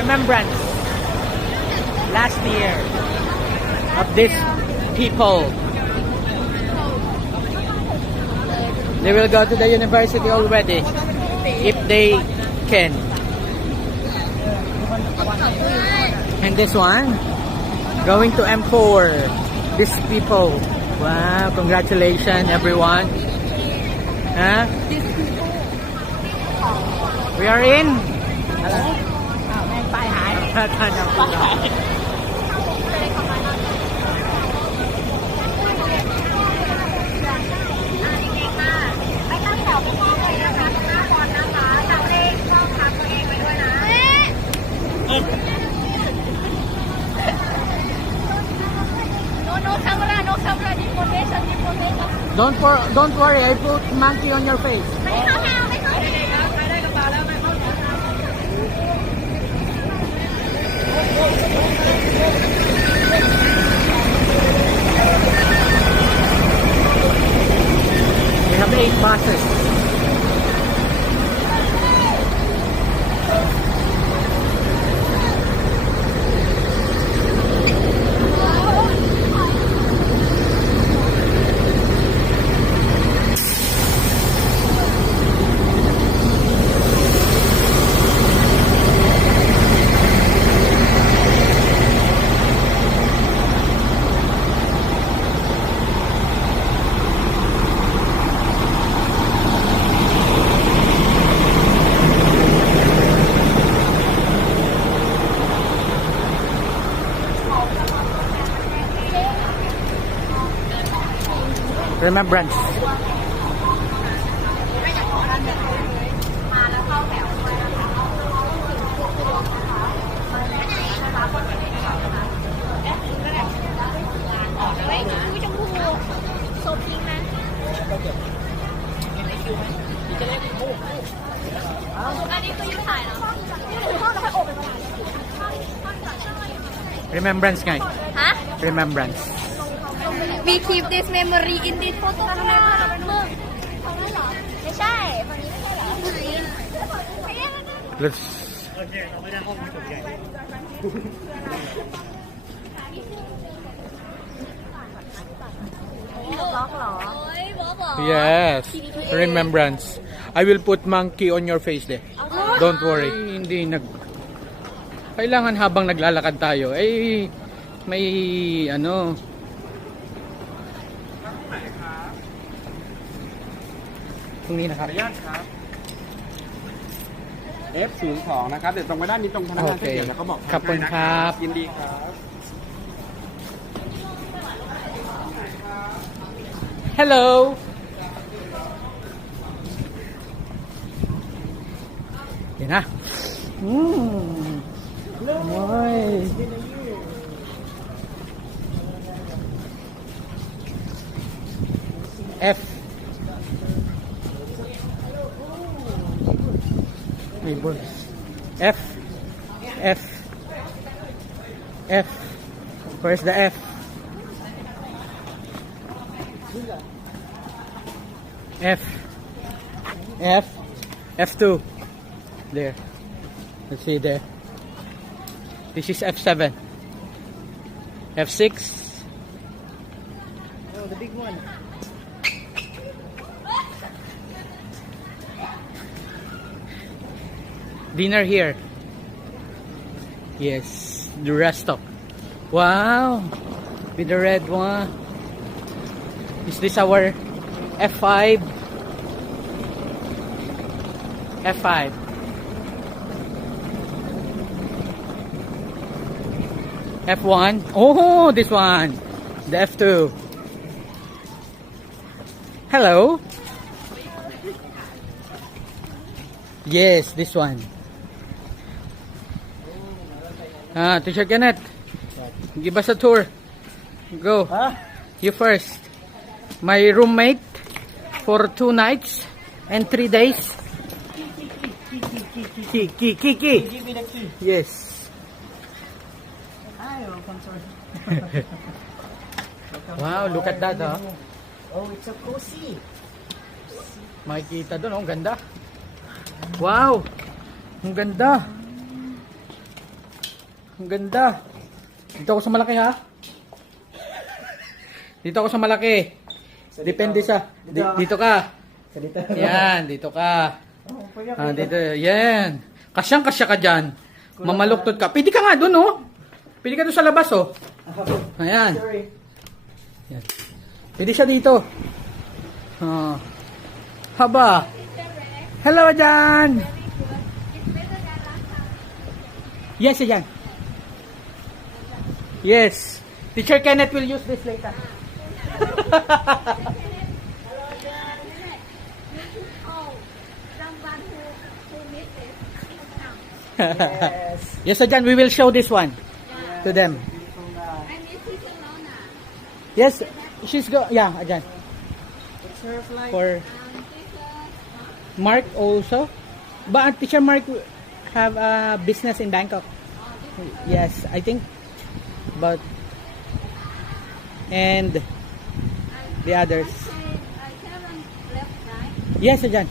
remembrance last year of these people. They will go to the university already if they can. And this one going to M4. These people. Wow, congratulations everyone. Huh? We are in. Don't worry, I put monkey on your face. We have 8 buses. Remembrance. Remembrance guys. Huh? Remembrance. We keep this memory in this photo มึงไม่ใช่ฝั่งนี้ไม่ใช่เหรอ Let's ล็อกเหรอ yes. Remembrance. I will put monkey on your face there. Don't worry. Hindi kailangan habang naglalakad tayo may ano. Tongนี้นะครับ ขออนุญาตครับ F02 นะครับเดี๋ยวตรงไปด้านนี้ตรงพนักงานเก็บแล้วก็บอก ขอบคุณครับ ยินดีครับ Hello. Yan na. Oy. F. May boys. F. F. F. Where's the F? F. F. F2. There. Let's see there. This is F7. F6. Oh, the big one. Dinner here. Yes, the rest stop. Wow, with the red one. Is this our F5? F5. F1. Oh, this one. The F2. Hello. Yes, this one. Teacher Kenneth, give us a tour. Go. You first. My roommate for 2 nights and 3 days. Kiki. Yes. Wow, look at that, huh? Oh, it's so cozy. Makikita doon, ang ganda. Wow, ang ganda. Ang ganda. Dito ako sa malaki ha. Dito ako sa malaki. Depende sa... Dito ka. Salita. Yan, dito ka. Dito, yan. Kasyang-kasya ka dyan. Mamaluktot ka. Pwede ka nga dun, oh. Pwede ka dun sa labas, oh. Ayan. Sorry. Yan. Pwede siya dito. Haba. Hello dyan. Yes, yan. Yes. Teacher Kenneth will use this later. Yes. Yes, Jan, we will show this one to them. Yes, she's yeah, Jan. It's her flight. For Mark also. But teacher Mark have a business in Bangkok. Yes, I think. But and the others. Yes, Jan.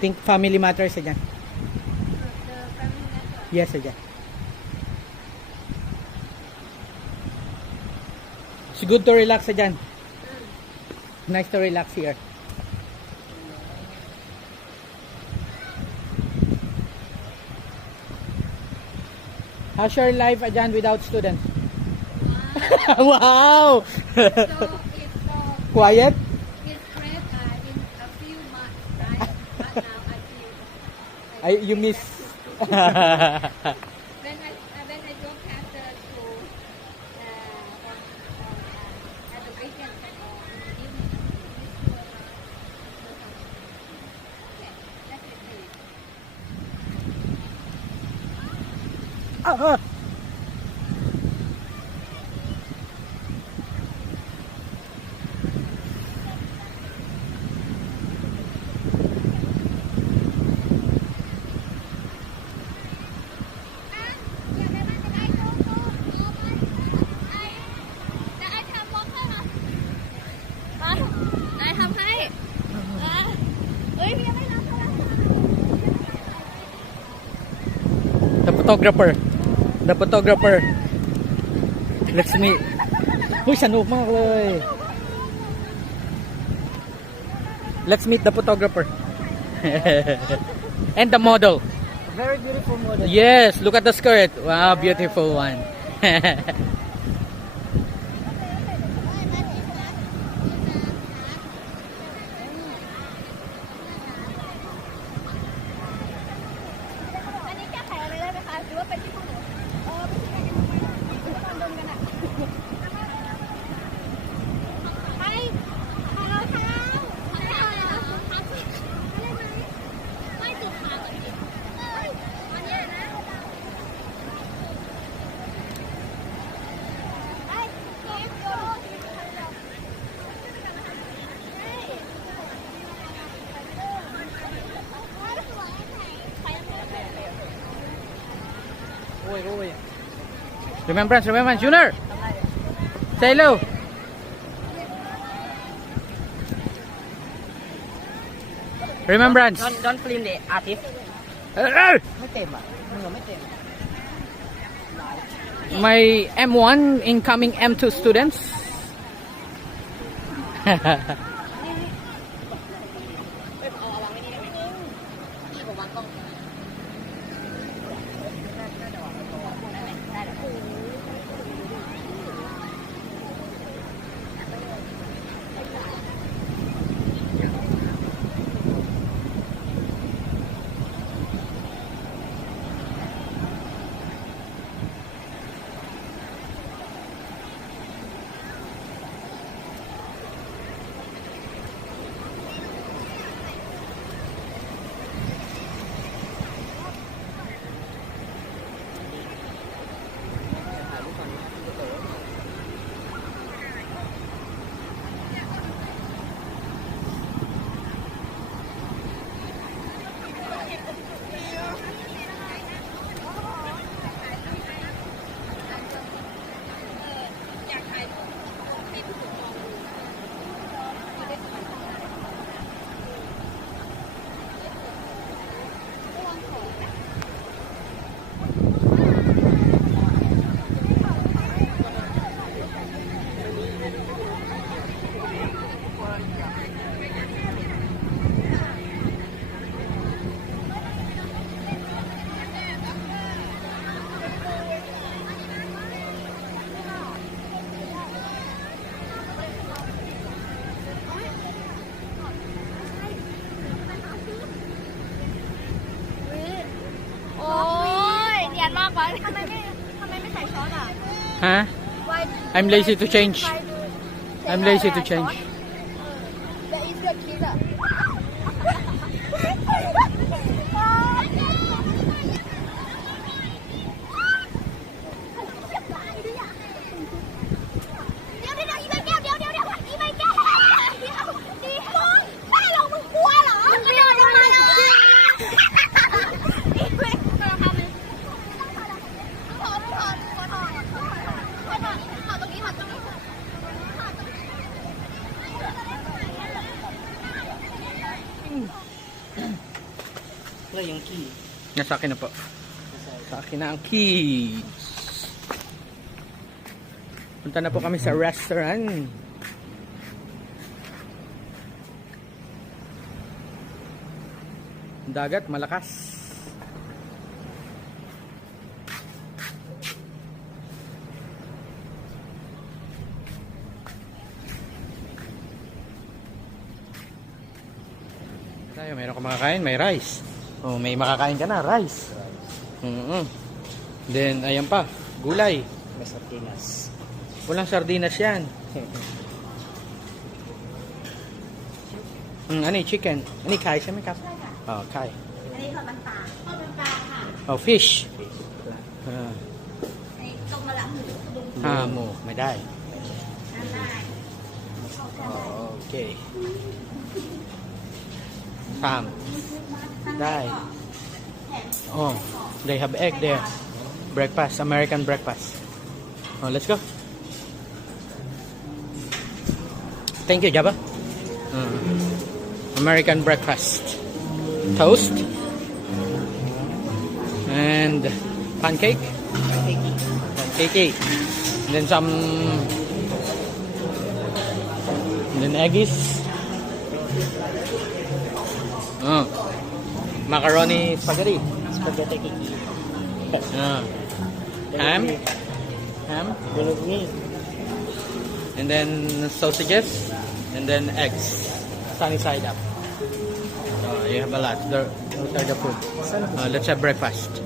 Think family matters, Jan. Yes, Jan. It's good to relax, Jan. Nice to relax here. How's your life, Jan, without students? Wow! Quiet? You miss. When I don't have the school at the weekend or in the evening, okay, that's it. The photographer. Let's meet. Uy, sanok mga koy. Let's meet the photographer. And the model. Very beautiful model. Yes, look at the skirt. Wow, beautiful one. Remembrance, Junior. Say hello. Remembrance. Don't film the artist. Uh, ไม่เต็มอ่ะมือไม่เต็ม My M1 incoming M2 students. Huh? I'm lazy to change. I'm lazy to change. That is the killer. Play yung key. Nasa akin na po. Sa akin na ang keys. Punta na po kami sa restaurant. Dagat, malakas. Tayo, mayroon ka makakain, may rice. Oh, may makakain ka na, rice. Then, ayan pa, gulay. May sardinas. Walang sardinas yan. Ano yung chicken? Ano yung kai? Siya may kas? Oh, kai. Oh, fish. Hamo, may dai. Oh, okay. Ham. Dai. Oh, they have egg there. Breakfast, American breakfast. Oh, let's go. Thank you, Jabba. American breakfast. Toast. And pancake. Pancake. And then some. And then eggies. Macaroni spaghetti. Spaghetti kiki. Ham. Ham. Bolognese. And then sausages. And then eggs. Sunny side up. So you have a lot. Those are the food. Let's have breakfast.